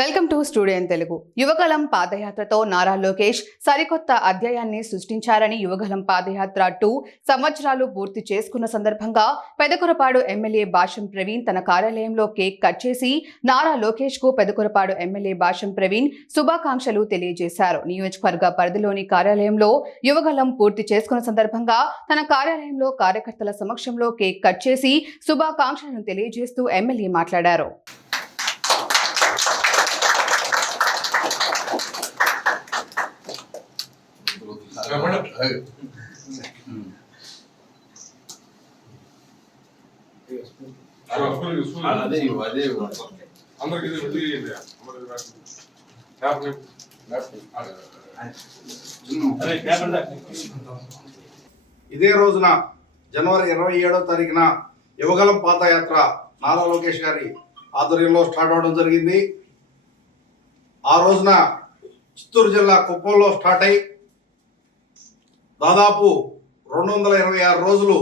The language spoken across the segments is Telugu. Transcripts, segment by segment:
Welcome to studio Telugu. Yuvagalam పాదయాత్రతో Nara Lokesh సరికొత్త అధ్యాయాన్ని సృష్టించారని యువగలం పాదయాత్ర టూ సంవత్సరాలు పూర్తి చేసుకున్న సందర్భంగా పెదకురపాడు ఎమ్మెల్యే భాషం ప్రవీణ్ తన కార్యాలయంలో కేక్ కట్ చేసి నారా లోకేష్కు పెదకురపాడు ఎమ్మెల్యే భాషం ప్రవీణ్ శుభాకాంక్షలు తెలియజేశారు. నియోజకవర్గ పరిధిలోని కార్యాలయంలో యువగలం పూర్తి చేసుకున్న సందర్భంగా తన కార్యాలయంలో కార్యకర్తల సమక్షంలో కేక్ కట్ చేసి శుభాకాంక్షలను తెలియజేస్తూ ఎమ్మెల్యే మాట్లాడారు అదే ఇవ్వు, అదే ఇవ్వు. అందరికి ఇదే రోజున జనవరి ఇరవై ఏడో తారీఖున యువగలం పాదయాత్ర నారా లోకేష్ గారి ఆధ్వర్యంలో స్టార్ట్ అవడం జరిగింది. ఆ రోజున చిత్తూరు జిల్లా కుప్పంలో స్టార్ట్ అయి దాదాపు రెండు వందల ఇరవై ఆరు రోజులు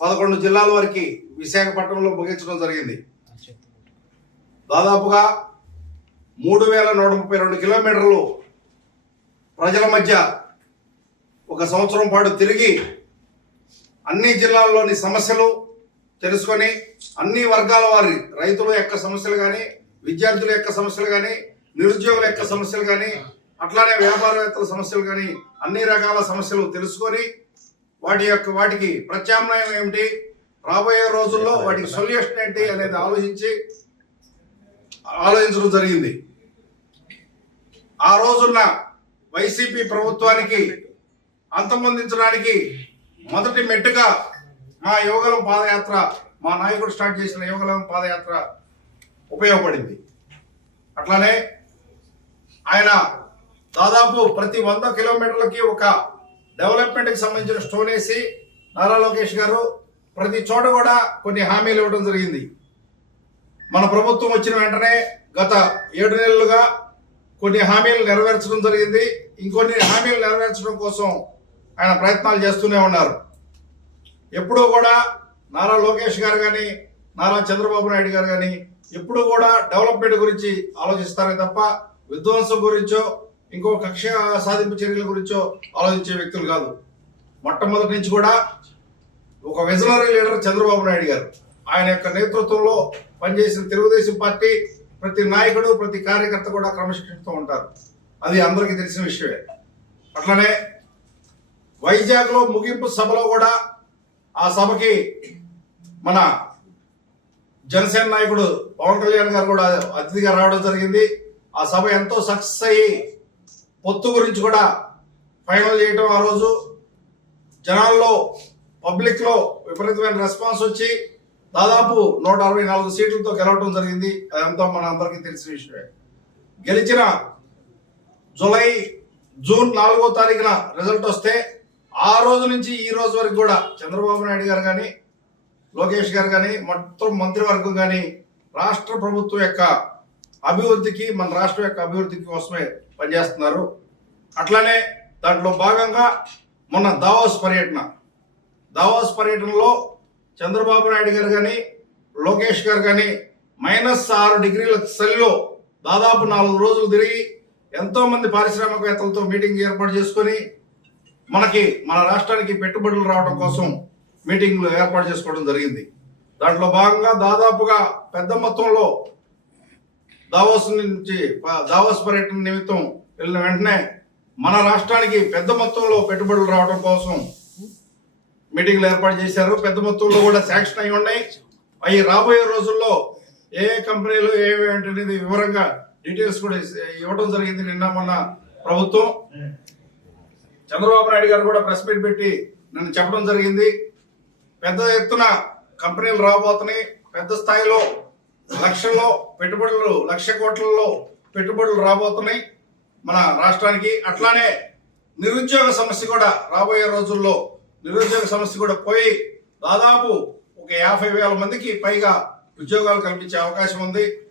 పదకొండు జిల్లాల వరకు విశాఖపట్నంలో ముగించడం జరిగింది. దాదాపుగా మూడు వేల నూట ముప్పై రెండు కిలోమీటర్లు ప్రజల మధ్య ఒక సంవత్సరం పాటు తిరిగి అన్ని జిల్లాల్లోని సమస్యలు తెలుసుకొని అన్ని వర్గాల వారి రైతుల యొక్క సమస్యలు కానీ విద్యార్థుల యొక్క సమస్యలు కానీ నిరుద్యోగుల యొక్క సమస్యలు కానీ అట్లానే వ్యాపారవేత్తల సమస్యలు కానీ అన్ని రకాల సమస్యలు తెలుసుకొని వాటి యొక్క వాటికి ప్రత్యామ్నాయం ఏమిటి? రాబోయే రోజుల్లో వాటికి సొల్యూషన్ ఏంటి అనేది ఆలోచించి ఆలోచించడం జరిగింది. ఆ రోజున్న వైసీపీ ప్రభుత్వానికి అంతమొందించడానికి మొదటి మెట్టుగా మా యువగలం పాదయాత్ర మా నాయకుడు స్టార్ట్ చేసిన యువగలం పాదయాత్ర ఉపయోగపడింది. అట్లానే ఆయన దాదాపు ప్రతి వంద కిలోమీటర్లకి ఒక డెవలప్మెంట్కి సంబంధించిన స్టోన్ వేసి నారా లోకేష్ గారు ప్రతి చోట కూడా కొన్ని హామీలు ఇవ్వడం జరిగింది. మన ప్రభుత్వం వచ్చిన వెంటనే గత ఏడు నెలలుగా కొన్ని హామీలు నెరవేర్చడం జరిగింది. ఇంకొన్ని హామీలు నెరవేర్చడం కోసం ఆయన ప్రయత్నాలు చేస్తూనే ఉన్నారు. ఎప్పుడూ కూడా నారా లోకేష్ గారు కానీ నారా చంద్రబాబు నాయుడు గారు కానీ ఎప్పుడు కూడా డెవలప్మెంట్ గురించి ఆలోచిస్తారే తప్ప విధ్వంసం గురించో ఇంకో కక్ష సాధింపు చర్యల గురించో ఆలోచించే వ్యక్తులు కాదు. మొట్టమొదటి నుంచి కూడా ఒక విజనరీ లీడర్ చంద్రబాబు నాయుడు గారు. ఆయన యొక్క నేతృత్వంలో పనిచేసిన తెలుగుదేశం పార్టీ ప్రతి నాయకుడు ప్రతి కార్యకర్త కూడా క్రమశిక్షణతో ఉంటారు. అది అందరికీ తెలిసిన విషయమే. అట్లనే వైజాగ్లో ముగింపు సభలో కూడా ఆ సభకి మన జనసేన నాయకుడు పవన్ కళ్యాణ్ గారు కూడా అతిథిగా రావడం జరిగింది. ఆ సభ ఎంతో సక్సెస్ అయ్యి పొత్తు గురించి కూడా ఫైనల్ చేయడం ఆ రోజు. జనాల్లో పబ్లిక్లో విపరీతమైన రెస్పాన్స్ వచ్చి దాదాపు నూట అరవై నాలుగు సీట్లతో గెలవడం జరిగింది. అదంతా మన అందరికీ తెలిసిన విషయమే. గెలిచిన జూలై జూన్ నాలుగో తారీఖున రిజల్ట్ వస్తే ఆ రోజు నుంచి ఈ రోజు వరకు కూడా చంద్రబాబు నాయుడు గారు కానీ లోకేష్ గారు కానీ మొత్తం మంత్రివర్గం కానీ రాష్ట్ర ప్రభుత్వం యొక్క అభివృద్ధికి మన రాష్ట్రం యొక్క అభివృద్ధికి కోసమే పనిచేస్తున్నారు. అట్లానే దాంట్లో భాగంగా మొన్న దావోస్ పర్యటన. దావోస్ పర్యటనలో చంద్రబాబు నాయుడు గారు కానీ లోకేష్ గారు కానీ మైనస్ ఆరు డిగ్రీల చలిలో దాదాపు నాలుగు రోజులు తిరిగి ఎంతోమంది పారిశ్రామికవేత్తలతో మీటింగ్ ఏర్పాటు చేసుకొని మనకి మన రాష్ట్రానికి పెట్టుబడులు రావడం కోసం మీటింగ్లు ఏర్పాటు చేసుకోవడం జరిగింది. దాంట్లో భాగంగా దాదాపుగా పెద్ద మొత్తంలో దావోస్ నుంచి దావోస్ పర్యటన నిమిత్తం వెళ్ళిన వెంటనే మన రాష్ట్రానికి పెద్ద మొత్తంలో పెట్టుబడులు రావడం కోసం మీటింగ్లు ఏర్పాటు చేశారు. పెద్ద మొత్తంలో కూడా శాంక్షన్ అయి ఉన్నాయి. అవి రాబోయే రోజుల్లో ఏ కంపెనీలు ఏమేంటనేది వివరంగా డీటెయిల్స్ కూడా ఇవ్వడం జరిగింది నిన్న మొన్న ప్రభుత్వం. చంద్రబాబు నాయుడు గారు కూడా ప్రెస్ మీట్ పెట్టి నన్ను చెప్పడం జరిగింది. పెద్ద ఎత్తున కంపెనీలు రాబోతున్నాయి. పెద్ద స్థాయిలో లక్షల్లో పెట్టుబడులు లక్ష కోట్లలో పెట్టుబడులు రాబోతున్నాయి. మన రాష్ట్రానికి అట్లానే నిరుద్యోగ సమస్య కూడా రాబోయే రోజుల్లో నిరుద్యోగ సమస్య కూడా పోయి దాదాపు ఒక యాభై వేల మందికి పైగా ఉద్యోగాలు కల్పించే అవకాశం ఉంది.